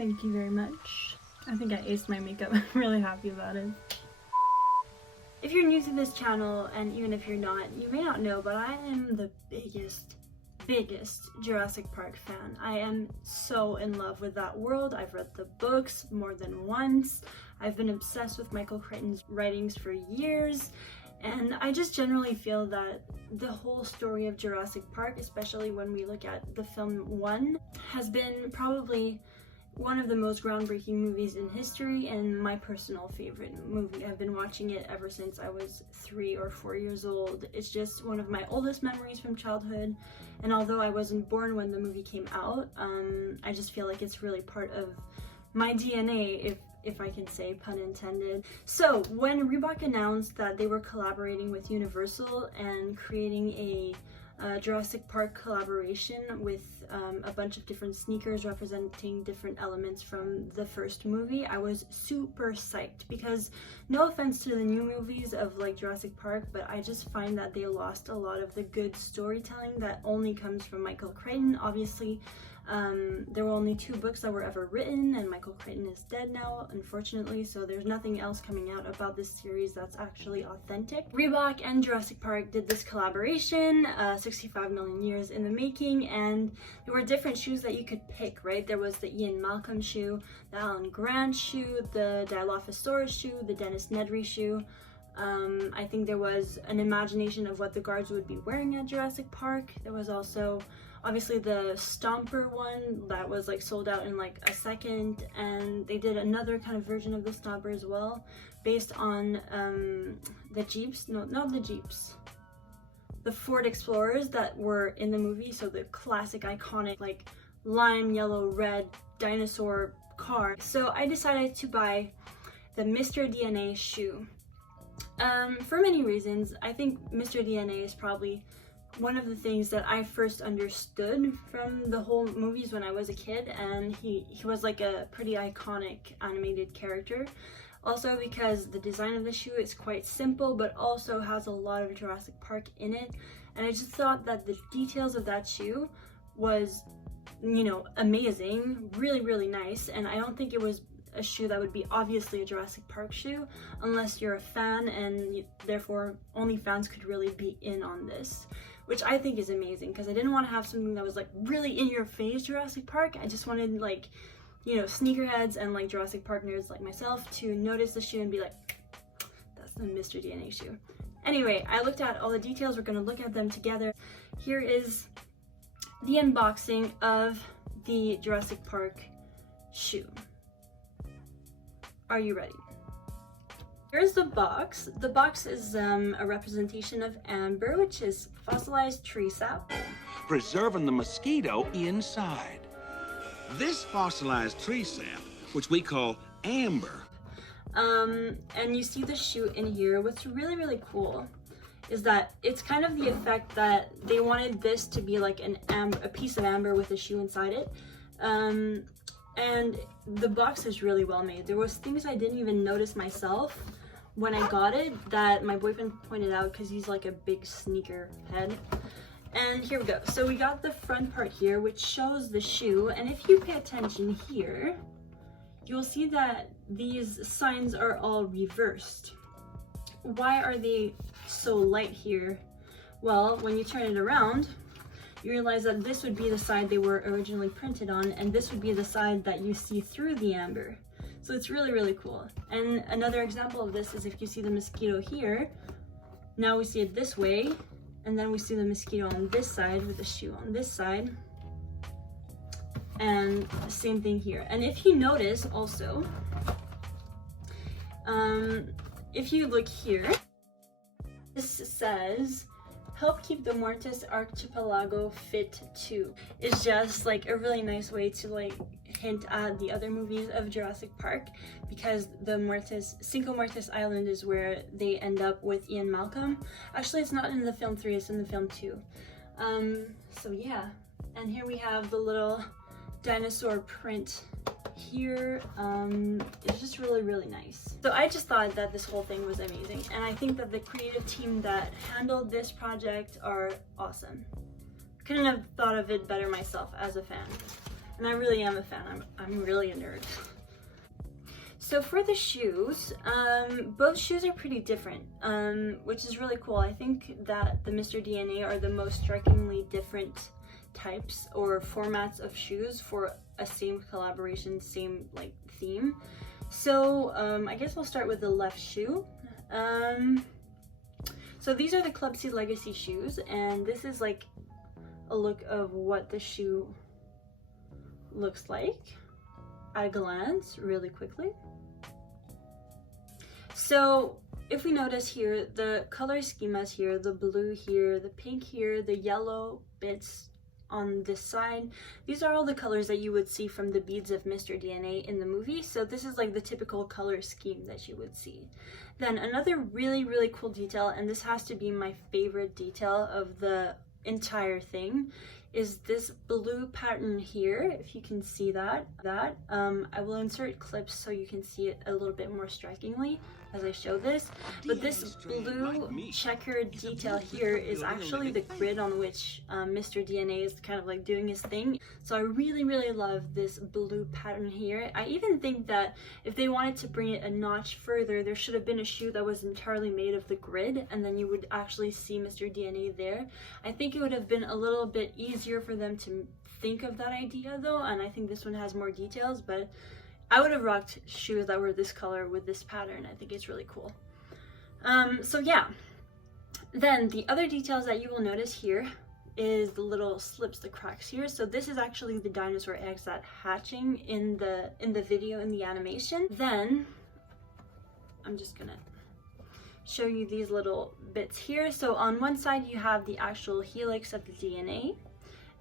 Thank you very much. I think I aced my makeup. I'm really happy about it. If you're new to this channel, and even if you're not, you may not know, but I am the biggest Jurassic Park fan. I am so in love with that world. I've read the books more than once. I've been obsessed with Michael Crichton's writings for years, and I just generally feel that the whole story of Jurassic Park, especially when we look at the film 1, has been probably one of the most groundbreaking movies in history and my personal favorite movie. I've been watching it ever since I was 3 or 4 years old. It's just one of my oldest memories from childhood, and although I wasn't born when the movie came out, I just feel like it's really part of my DNA, if I can say, pun intended. So when Reebok announced that they were collaborating with Universal and creating a Jurassic Park collaboration with a bunch of different sneakers representing different elements from the first movie, I was super psyched, because no offense to the new movies of like Jurassic Park, but I just find that they lost a lot of the good storytelling that only comes from Michael Crichton. Obviously, there were only 2 books that were ever written, and Michael Crichton is dead now, unfortunately, so there's nothing else coming out about this series that's actually authentic. Reebok and Jurassic Park did this collaboration, 65 million years in the making, and there were different shoes that you could pick, right? There was the Ian Malcolm shoe, the Alan Grant shoe, the Dilophosaurus shoe, the Dennis Nedry shoe. I think there was an imagination of what the guards would be wearing at Jurassic Park. There was also obviously the Stomper one that was like sold out in like a second, and they did another kind of version of the Stomper as well, based on the Jeeps, no, not the Jeeps, the Ford Explorers that were in the movie. So the classic iconic like lime yellow red dinosaur car. So I decided to buy the Mr.DNA shoe for many reasons. I think Mr.DNA is probably one of the things that I first understood from the whole movies when I was a kid, and he was like a pretty iconic animated character. Also because the design of the shoe is quite simple, but also has a lot of Jurassic Park in it, and I just thought that the details of that shoe was, you know, amazing, really nice, and I don't think it was a shoe that would be obviously a Jurassic Park shoe unless you're a fan, and therefore only fans could really be in on this, which I think is amazing, because I didn't want to have something that was like really in your face Jurassic Park. I just wanted, like, you know, sneakerheads and like Jurassic Park nerds like myself to notice the shoe and be like, that's the Mr.DNA shoe. Anyway, I looked at all the details. We're gonna look at them together. Here is the unboxing of the Jurassic Park shoe. Are you ready? Here's the box. The box is a representation of amber, which is fossilized tree sap, preserving the mosquito inside. This fossilized tree sap, which we call amber. And you see the shoe in here. What's really cool is that it's kind of the effect that they wanted this to be like a piece of amber with a shoe inside it. And the box is really well made. There was things I didn't even notice myself when I got it that my boyfriend pointed out, because he's like a big sneaker head. And here we go. So we got the front part here, which shows the shoe, and if you pay attention here, you'll see that these signs are all reversed. Why are they so light here? Well, when you turn it around, you realize that this would be the side they were originally printed on, and this would be the side that you see through the amber. So it's really cool. And another example of this is if you see the mosquito here, now we see it this way, and then we see the mosquito on this side with the shoe on this side, and the same thing here. And if you notice also, if you look here, this says, help keep the Mortis Archipelago fit too. It's just like a really nice way to like hint at the other movies of Jurassic Park, because the Cinco Mortis Island is where they end up with Ian Malcolm. Actually, it's not in the film 3, it's in the film 2. So yeah, and here we have the little dinosaur print here. It's just really nice. So I just thought that this whole thing was amazing, and I think that the creative team that handled this project are awesome. Couldn't have thought of it better myself as a fan. And I really am a fan. I'm really a nerd. So for the shoes, both shoes are pretty different, which is really cool. I think that the Mr.DNA are the most strikingly different types or formats of shoes for a same collaboration, same like theme. So I guess we'll start with the left shoe. So these are the Club C Legacy shoes, and this is like a look of what the shoe looks like at a glance really quickly. So if we notice here, the color schemas here, the blue here, the pink here, the yellow bits on this side, these are all the colors that you would see from the beads of Mr.DNA in the movie. So this is like the typical color scheme that you would see. Then another really, really cool detail, and this has to be my favorite detail of the entire thing, is this blue pattern here. If you can see that, I will insert clips so you can see it a little bit more strikingly as I show this. But this blue checkered detail here is actually the grid on which Mr.DNA is kind of like doing his thing. So I really, really love this blue pattern here. I even think that if they wanted to bring it a notch further, there should have been a shoe that was entirely made of the grid, and then you would actually see Mr.DNA there. I think it would have been a little bit easier for them to think of that idea though, and I think this one has more details, but I would have rocked shoes that were this color with this pattern. I think it's really cool. So yeah, then the other details that you will notice here is the little slips, the cracks here. So this is actually the dinosaur eggs that hatching in the video, in the animation. Then I'm just gonna show you these little bits here. So on one side you have the actual helix of the DNA,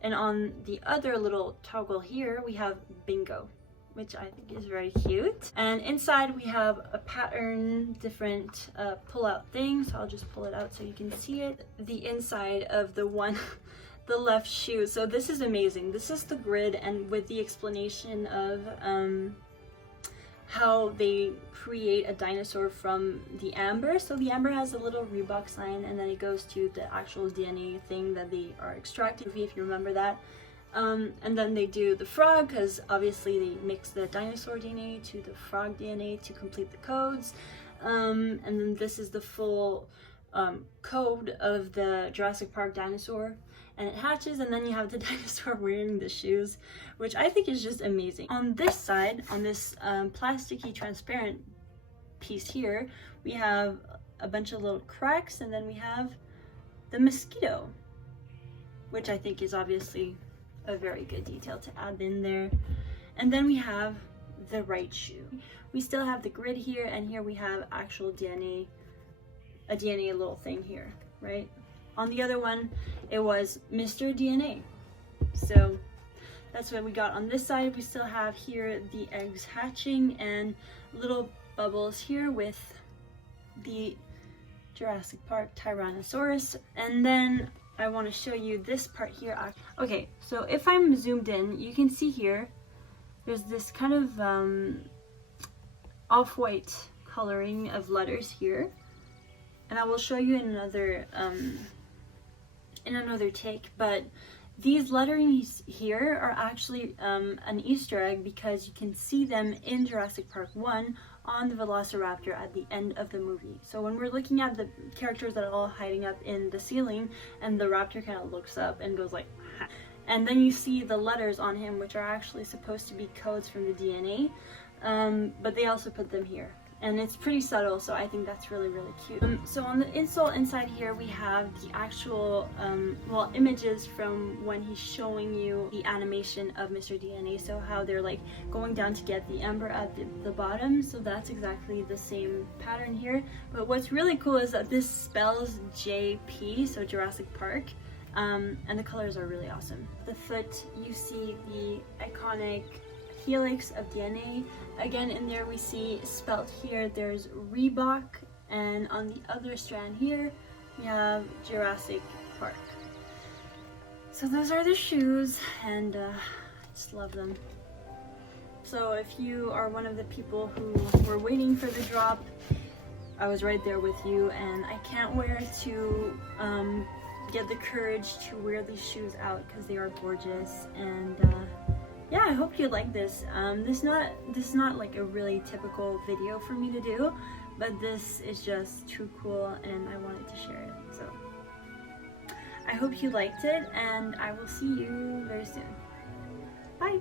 and on the other little toggle here we have bingo, which I think is very cute. And inside we have a pattern, different pull-out thing. So I'll just pull it out so you can see it. The inside of the left shoe. So this is amazing. This is the grid, and with the explanation of how they create a dinosaur from the amber. So the amber has a little Reebok sign, and then it goes to the actual DNA thing that they are extracting, if you remember that. And then they do the frog, because obviously they mix the dinosaur DNA to the frog DNA to complete the codes. And then this is the full code of the Jurassic Park dinosaur, and it hatches, and then you have the dinosaur wearing the shoes, which I think is just amazing. On this side, on this plasticky transparent piece here, we have a bunch of little cracks, and then we have the mosquito, which I think is obviously a very good detail to add in there. And then we have the right shoe. We still have the grid here, and here we have actual DNA, a DNA little thing here, right? On the other one, it was Mr.DNA. So that's what we got on this side. We still have here the eggs hatching and little bubbles here with the Jurassic Park Tyrannosaurus. And then I want to show you this part here. Okay, so if I'm zoomed in, you can see here, there's this kind of off-white coloring of letters here. And I will show you in another take, but these letterings here are actually an Easter egg, because you can see them in Jurassic Park 1 on the Velociraptor at the end of the movie. So when we're looking at the characters that are all hiding up in the ceiling, and the raptor kind of looks up and goes like, ha. And then you see the letters on him, which are actually supposed to be codes from the DNA, but they also put them here. And it's pretty subtle, so I think that's really, really cute. So on the insole inside here, we have the actual, well, images from when he's showing you the animation of Mr.DNA. So how they're like going down to get the amber at the bottom. So that's exactly the same pattern here. But what's really cool is that this spells JP, so Jurassic Park. And the colors are really awesome. The foot, you see the iconic helix of DNA. Again, in there we see spelt here, there's Reebok, and on the other strand here we have Jurassic Park. So those are the shoes, and I just love them. So if you are one of the people who were waiting for the drop, I was right there with you, and I can't wait to get the courage to wear these shoes out, because they are gorgeous. And yeah, I hope you like this. This is not like a really typical video for me to do, but this is just too cool and I wanted to share it. So I hope you liked it, and I will see you very soon. Bye!